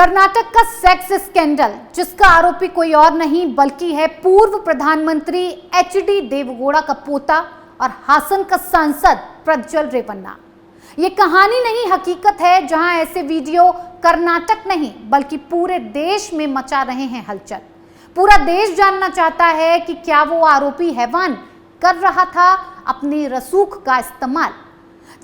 कर्नाटक का sex scandal, जिसका आरोपी कोई और नहीं बल्कि है पूर्व प्रधानमंत्री एचडी देवगौड़ा का पोता और हासन का सांसद प्रज्वल रेवन्ना। ये कहानी नहीं, हकीकत है, जहां ऐसे वीडियो कर्नाटक नहीं बल्कि पूरे देश में मचा रहे हैं हलचल। पूरा देश जानना चाहता है कि क्या वो आरोपी हैवान कर रहा था अपनी रसूख का इस्तेमाल।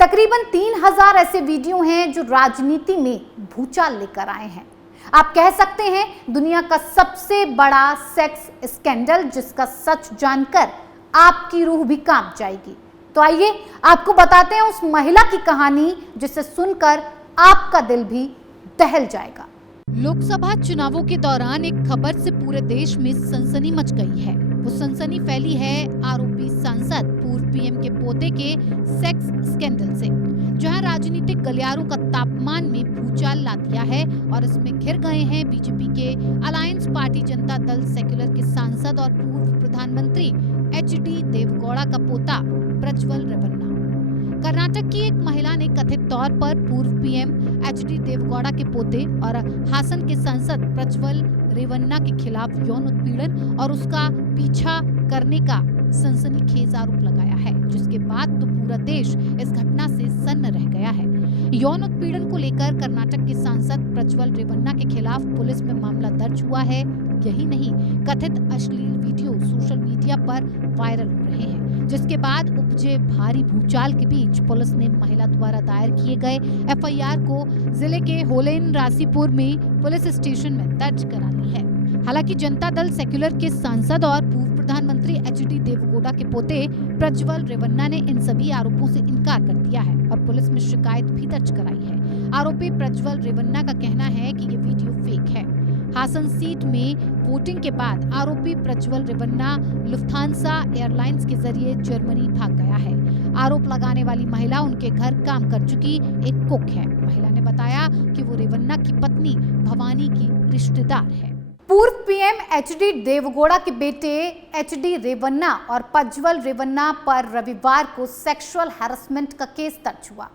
तकरीबन 3000 ऐसे वीडियो हैं जो राजनीति में भूचाल लेकर आए हैं। आप कह सकते हैं दुनिया का सबसे बड़ा सेक्स स्कैंडल, जिसका सच जानकर आपकी रूह भी कांप जाएगी। तो आइए आपको बताते हैं उस महिला की कहानी जिसे सुनकर आपका दिल भी दहल जाएगा। लोकसभा चुनावों के दौरान एक खबर से पूरे देश में सनसनी मच गई है। वो सनसनी फैली है आरोपी सांसद पूर्व पीएम के पोते के सेक्स स्कैंडल से, जहां राजनीतिक गलियारों का तापमान में भूचाल ला दिया है और इसमें घिर गए हैं बीजेपी के alliance party Janata Dal secular के सांसद और पूर्व प्रधानमंत्री एचडी देवगौड़ा का पोता प्रज्वल रेवन्ना। कर्नाटक की एक महिला ने कथित तौर पर पूर्व पीएम एचडी देवगौड़ा के पोते और हासन के सांसद प्रज्वल रेवन्ना के खिलाफ यौन उत्पीड़न और उसका पीछा करने का सनसनीखेज आरोप लगाया है, जिसके बाद तो पूरा देश इस घटना से सन्न रह गया है। यौन उत्पीड़न को लेकर कर्नाटक के सांसद प्रज्वल रेवन्ना के खिलाफ पुलिस में मामला दर्ज हुआ है। यही नहीं, कथित अश्लील वीडियो सोशल मीडिया पर वायरल हो रहे हैं, जिसके बाद उपजे भारी भूचाल के बीच पुलिस ने महिला द्वारा दायर किए गए एफआईआर को जिले के होलेन रासीपुर में पुलिस स्टेशन में दर्ज करा ली है। हालांकि जनता दल सेक्युलर के सांसद और पूर्व प्रधानमंत्री एचडी देवगौड़ा के पोते प्रज्वल रेवन्ना ने इन सभी आरोपों से इनकार कर दिया है और पुलिस में शिकायत भी दर्ज कराई है। आरोपी प्रज्वल रेवन्ना का कहना है कि ये वीडियो फेक है। हासन सीट में वोटिंग के बाद आरोपी प्रज्वल रेवन्ना लुफ्थांसा एयरलाइंस के जरिए जर्मनी भाग गया है। आरोप लगाने वाली महिला उनके घर काम कर चुकी एक कुक है। महिला ने बताया कि वो रेवन्ना की पत्नी भवानी की रिश्तेदार है। पूर्व पीएम एचडी देवगौड़ा के बेटे एचडी रेवन्ना और प्रज्वल रेवन्ना पर रविवार को सेक्सुअल हैरेसमेंट का केस दर्ज हुआ।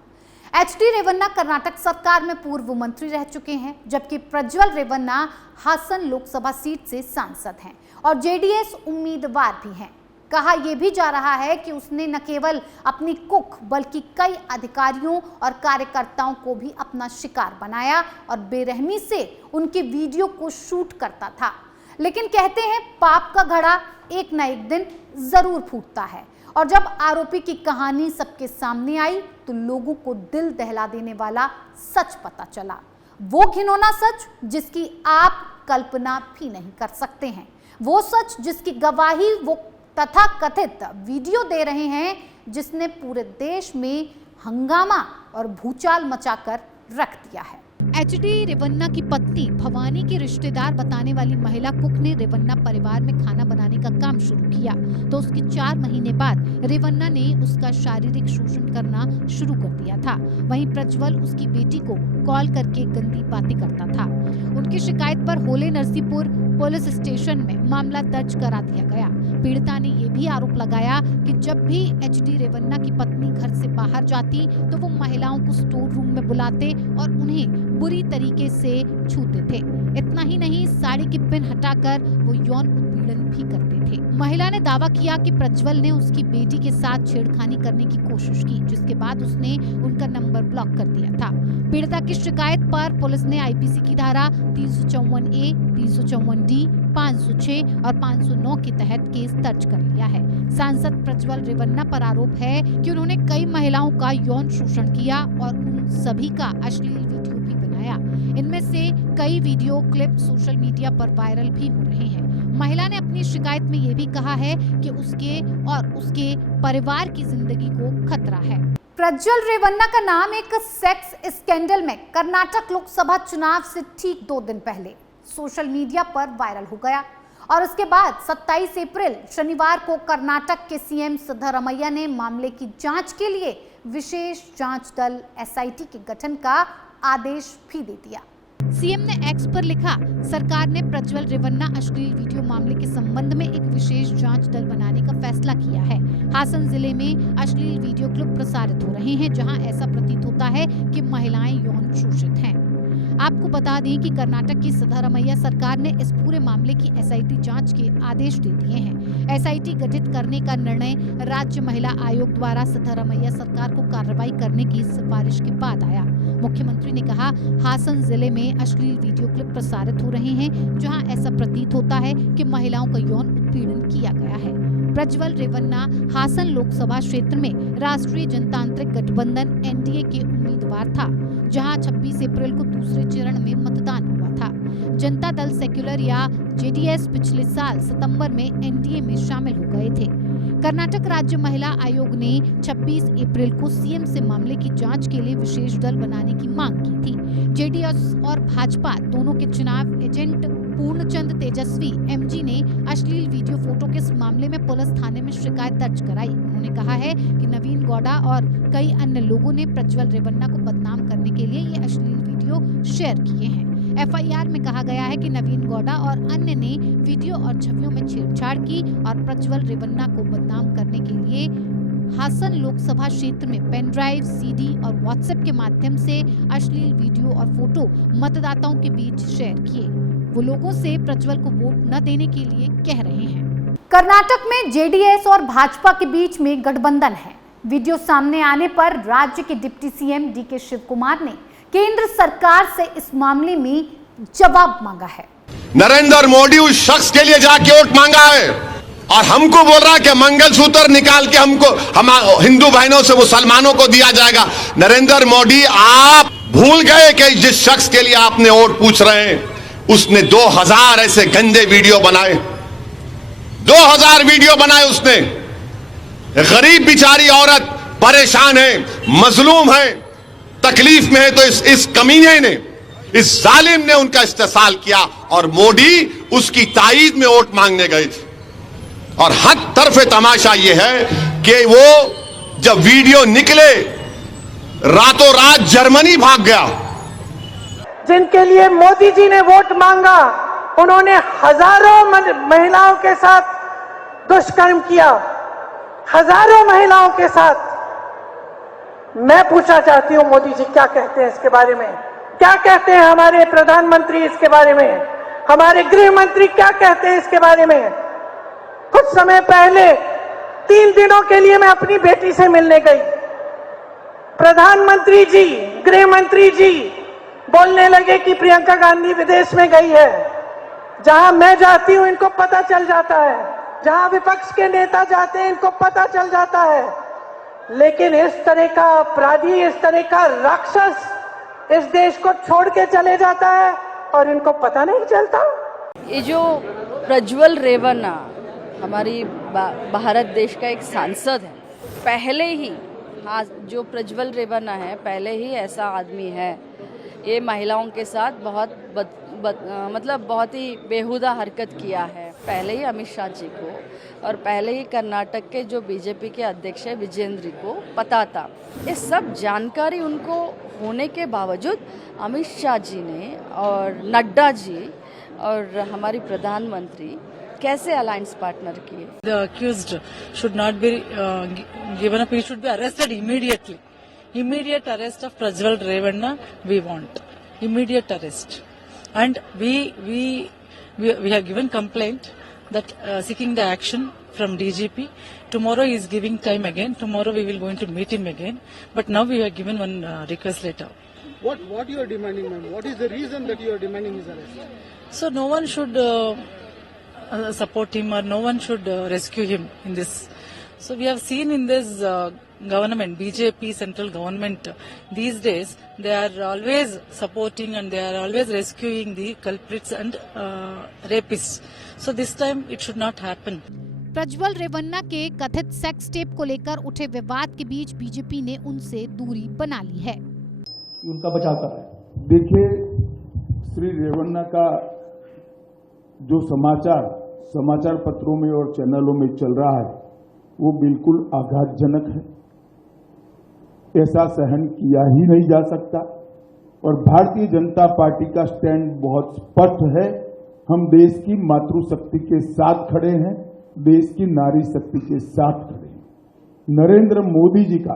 एचडी रेवन्ना कर्नाटक सरकार में पूर्व मंत्री रह चुके हैं, जबकि प्रज्वल रेवन्ना हासन लोकसभा सीट से सांसद हैं और जेडीएस उम्मीदवार भी हैं। कहा यह भी जा रहा है कि उसने न केवल अपनी कुक बल्कि कई अधिकारियों और कार्यकर्ताओं को भी अपना शिकार बनाया और बेरहमी से उनके वीडियो को शूट करता था। लेकिन कहते हैं पाप का घड़ा एक न एक दिन जरूर फूटता है, और जब आरोपी की कहानी सबके सामने आई तो लोगों को दिल दहला देने वाला सच पता चला। वो घिनौना सच जिसकी आप कल्पना भी नहीं कर सकते हैं। वो सच जिसकी गवाही वो तथा कथित वीडियो दे रहे हैं, जिसने पूरे देश में हंगामा और भूचाल मचाकर रख दिया है। एचडी रेवन्ना की पत्नी भवानी की रिश्तेदार बताने वाली महिला कुक ने रेवन्ना परिवार में खाना बनाने का काम शुरू किया तो उसके 4 महीने बाद रेवन्ना ने उसका शारीरिक शोषण करना शुरू कर दिया था। वहीं प्रज्वल उसकी बेटी को कॉल करके गंदी बातें करता था। उनकी शिकायत पर होले नरसीपुर पुलिस स्टेशन में मामला दर्ज करा दिया गया। पीड़िता ने यह भी आरोप लगाया कि जब भी एचडी रेवन्ना की पत्नी घर से बाहर जाती तो वो महिलाओं को स्टोर रूम में बुलाते और उन्हें बुरी तरीके से छूते थे। इतना ही नहीं, साड़ी की पिन हटाकर वो यौन उत्पीड़न भी करते थे। महिला ने दावा किया कि प्रज्वल ने उसकी बेटी के साथ छेड़खानी करने की कोशिश की, जिसके बाद उसने उनका नंबर ब्लॉक कर दिया था। पीड़िता की शिकायत पर पुलिस ने आईपीसी की धारा 354A, 354D, 506 और 509 के तहत केस दर्ज कर लिया है। सांसद प्रज्वल रेवन्ना पर आरोप है कि उन्होंने कई महिलाओं का यौन शोषण किया और उन सभी का अश्लील वीडियो भी बनाया। इनमें से कई वीडियो क्लिप सोशल मीडिया पर वायरल भी हो रहे हैं। महिला ने अपनी शिकायत में यह भी कहा है कि उसके और उसके परिवार की जिंदगी को खतरा है। प्रज्वल रेवन्ना का नाम एक सेक्स स्कैंडल में कर्नाटक लोकसभा चुनाव से ठीक 2 दिन पहले सोशल मीडिया पर वायरल हो गया और उसके बाद 27 अप्रैल शनिवार को कर्नाटक के सीएम सिद्धरामैया ने मामले की जांच के लिए विशेष जांच दल एसआईटी के गठन का आदेश भी दे दिया। सीएम ने एक्स पर लिखा, सरकार ने प्रज्वल रेवन्ना अश्लील वीडियो मामले के संबंध में एक विशेष जांच दल बनाने का फैसला किया है। हासन जिले में अश्लील वीडियो क्लिप प्रसारित हो रहे हैं, जहां ऐसा प्रतीत होता है कि महिलाएं यौन शोषित हैं। आपको बता दें कि कर्नाटक की सिद्धारमैया सरकार ने इस पूरे मामले की एसआईटी जांच के आदेश दे दिए हैं। एसआईटी गठित करने का निर्णय राज्य महिला आयोग द्वारा सिद्धारमैया सरकार को कार्रवाई करने की सिफारिश के बाद आया। मुख्यमंत्री ने कहा, हासन जिले में अश्लील वीडियो क्लिप प्रसारित हो रहे हैं, जहां ऐसा प्रतीत होता है कि महिलाओं का यौन उत्पीड़न किया गया है। प्रज्वल रेवन्ना हासन लोकसभा क्षेत्र में राष्ट्रीय जनतांत्रिक गठबंधन एनडीए के उम्मीदवार था, जहां 26 अप्रैल को दूसरे चरण में मतदान हुआ था। जनता दल सेक्युलर या जेडीएस पिछले साल सितंबर में एनडीए में शामिल हो गए थे। कर्नाटक राज्य महिला आयोग ने 26 अप्रैल को सीएम से मामले की जांच के लिए विशेष दल बनाने की मांग की थी। जेडीएस और भाजपा दोनों के चुनाव एजेंट पूर्णचंद तेजस्वी एमजी ने अश्लील वीडियो फोटो के इस मामले में पुलिस थाने में शिकायत दर्ज कराई। उन्होंने कहा है कि नवीन गौड़ा और कई अन्य लोगों ने प्रज्वल रेवन्ना को बदनाम करने के लिए ये अश्लील वीडियो शेयर किए हैं। एफआईआर में कहा गया है कि नवीन गौड़ा और अन्य ने वीडियो और छवियों में छेड़छाड़ की और प्रज्वल रेवन्ना को बदनाम करने के लिए हासन लोकसभा क्षेत्र में पेन ड्राइव, सीडी और व्हाट्सएप के माध्यम से अश्लील वीडियो और फोटो मतदाताओं के बीच शेयर किए। वो लोगों से प्रज्वल को वोट न देने के लिए कह रहे हैं। कर्नाटक में जेडीएस और भाजपा के बीच में गठबंधन है। वीडियो सामने आने पर राज्य के डिप्टी सीएम डीके शिव कुमार ने केंद्र सरकार से इस मामले में जवाब मांगा है। नरेंद्र मोदी उस शख्स के लिए जाके वोट मांगा है और हमको बोल रहा है कि मंगलसूत्र निकाल के हम हिंदू बहनों से मुसलमानों को दिया जाएगा। नरेंद्र मोदी, आप भूल गए कि जिस शख्स के लिए आपने वोट पूछ रहे हैं उसने 2000 ऐसे गंदे वीडियो बनाए, 2000 वीडियो बनाए उसने। गरीब बेचारी औरत परेशान है, मजलूम है, तकलीफ में है, तो इस कमीने ने, इस जालिम ने उनका इस्तेसाल किया और मोदी उसकी ताईद में वोट मांगने गए थे। और हद तरफे तमाशा यह है कि वो जब वीडियो निकले रातों रात जर्मनी भाग गया। जिनके लिए मोदी जी ने वोट मांगा, उन्होंने हजारों महिलाओं के साथ दुष्कर्म किया, हजारों महिलाओं के साथ। मैं पूछना चाहती हूं, मोदी जी क्या कहते हैं इसके बारे में? क्या कहते हैं हमारे प्रधानमंत्री इसके बारे में? हमारे गृह मंत्री क्या कहते हैं इसके बारे में? कुछ समय पहले 3 दिनों के लिए मैं अपनी बेटी से मिलने गई। प्रधानमंत्री जी, गृह मंत्री जी बोलने लगे कि प्रियंका गांधी विदेश में गई है। जहां मैं जाती हूं इनको पता चल जाता है, जहां विपक्ष के नेता जाते हैं इनको पता चल जाता है। लेकिन इस तरह का अपराधी, इस तरह का राक्षस इस देश को छोड़ के चले जाता है और इनको पता नहीं चलता। ये जो प्रज्वल रेवन्ना हमारी भारत देश का एक सांसद है, पहले ही, हाँ, जो प्रज्वल रेवन्ना है पहले ही ऐसा आदमी है। ये महिलाओं के साथ बहुत ही बेहुदा हरकत किया है। पहले ही अमित शाह जी को और पहले ही कर्नाटक के जो बीजेपी के अध्यक्ष है विजेंद्र को पता था। ये सब जानकारी उनको होने के बावजूद अमित शाह जी ने और नड्डा जी और हमारी प्रधानमंत्री कैसे अलायंस पार्टनर किए? The accused should not be given up. He should be arrested immediately. Immediate arrest of Prajwal Revanna we want. Immediate arrest. And we have given complaint that seeking the action from DGP. Tomorrow he is giving time again. Tomorrow we will going to meet him again. But now we have given one request letter. What you are demanding, ma'am? What is the reason that you are demanding his arrest? So no one should support him or no one should rescue him in this. So we have seen in this government, BJP central government, these days they are always supporting and they are always rescuing the culprits and rapists. So this time it should not happen. Prajwal Revanna के कथित sex tape को लेकर उठे विवाद के बीच BJP ने उनसे दूरी बना ली है। उनका बचाव कर रहा है। देखिए, श्री रेवन्ना का जो समाचार पत्रों में और चैनलों में चल रहा है वो बिल्कुल आघातजनक है। ऐसा सहन किया ही नहीं जा सकता और भारतीय जनता पार्टी का स्टैंड बहुत स्पष्ट है। हम देश की मातृशक्ति के साथ खड़े हैं, देश की नारी शक्ति के साथ खड़े हैं। नरेंद्र मोदी जी का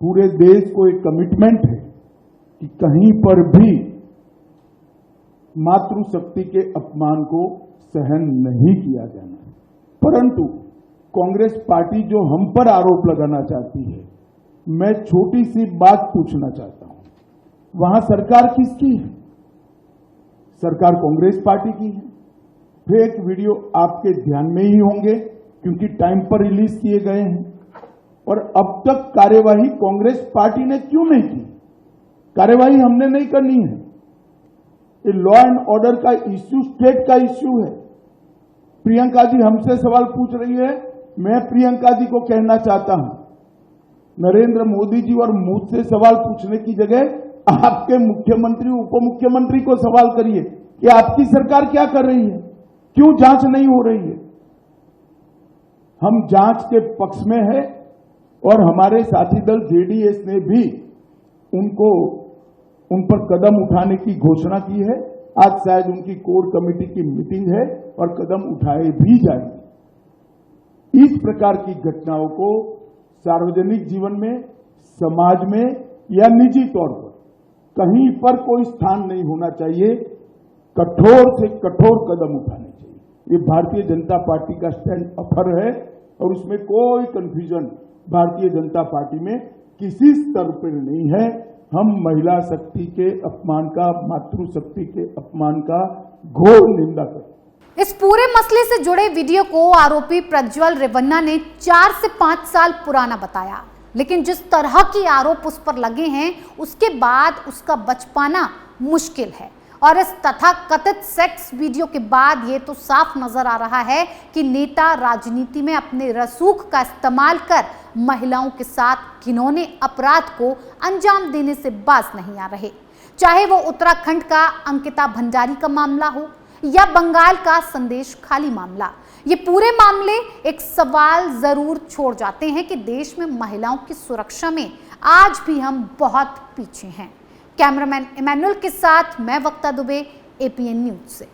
पूरे देश को एक कमिटमेंट है कि कहीं पर भी मातृशक्ति के अपमान को सहन नहीं किया जाना। परंतु कांग्रेस पार्टी जो हम पर आरोप लगाना चाहती है, मैं छोटी सी बात पूछना चाहता हूं, वहां सरकार किसकी है? सरकार कांग्रेस पार्टी की है। फेक वीडियो आपके ध्यान में ही होंगे क्योंकि टाइम पर रिलीज किए गए हैं। और अब तक कार्यवाही कांग्रेस पार्टी ने क्यों नहीं की? कार्यवाही हमने नहीं करनी है। ये लॉ एंड ऑर्डर का इश्यू स्टेट का इश्यू है। प्रियंका जी हमसे सवाल पूछ रही है, मैं प्रियंका जी को कहना चाहता हूं, नरेंद्र मोदी जी और मुझसे सवाल पूछने की जगह आपके मुख्यमंत्री उप मुख्यमंत्री को सवाल करिए कि आपकी सरकार क्या कर रही है, क्यों जांच नहीं हो रही है। हम जांच के पक्ष में है और हमारे साथी दल जेडीएस ने भी उन पर कदम उठाने की घोषणा की है। आज शायद उनकी कोर कमेटी की मीटिंग है और कदम उठाए भी जाएंगे। इस प्रकार की घटनाओं को सार्वजनिक जीवन में, समाज में या निजी तौर पर कहीं पर कोई स्थान नहीं होना चाहिए। कठोर से कठोर कदम उठाने चाहिए। ये भारतीय जनता पार्टी का स्टैंड अफर है और उसमें कोई कंफ्यूजन भारतीय जनता पार्टी में किसी स्तर पर नहीं है। हम महिला शक्ति के अपमान का, मातृशक्ति के अपमान का घोर निंदा करते। इस पूरे मसले से जुड़े वीडियो को आरोपी प्रज्वल रेवन्ना ने 4 से 5 साल पुराना बताया, लेकिन जिस तरह के आरोप उस पर लगे हैं उसके बाद उसका बच पाना मुश्किल है। और इस तथाकथित सेक्स वीडियो के बाद ये तो साफ नजर आ रहा है कि नेता राजनीति में अपने रसूख का इस्तेमाल कर महिलाओं के साथ घिनौने अपराध को अंजाम देने से बाज नहीं आ रहे। चाहे वो उत्तराखंड का अंकिता भंडारी का मामला हो या बंगाल का संदेश खाली मामला, ये पूरे मामले एक सवाल जरूर छोड़ जाते हैं कि देश में महिलाओं की सुरक्षा में आज भी हम बहुत पीछे हैं। कैमरामैन इमैनुअल के साथ मैं वक्ता दुबे, APN न्यूज से।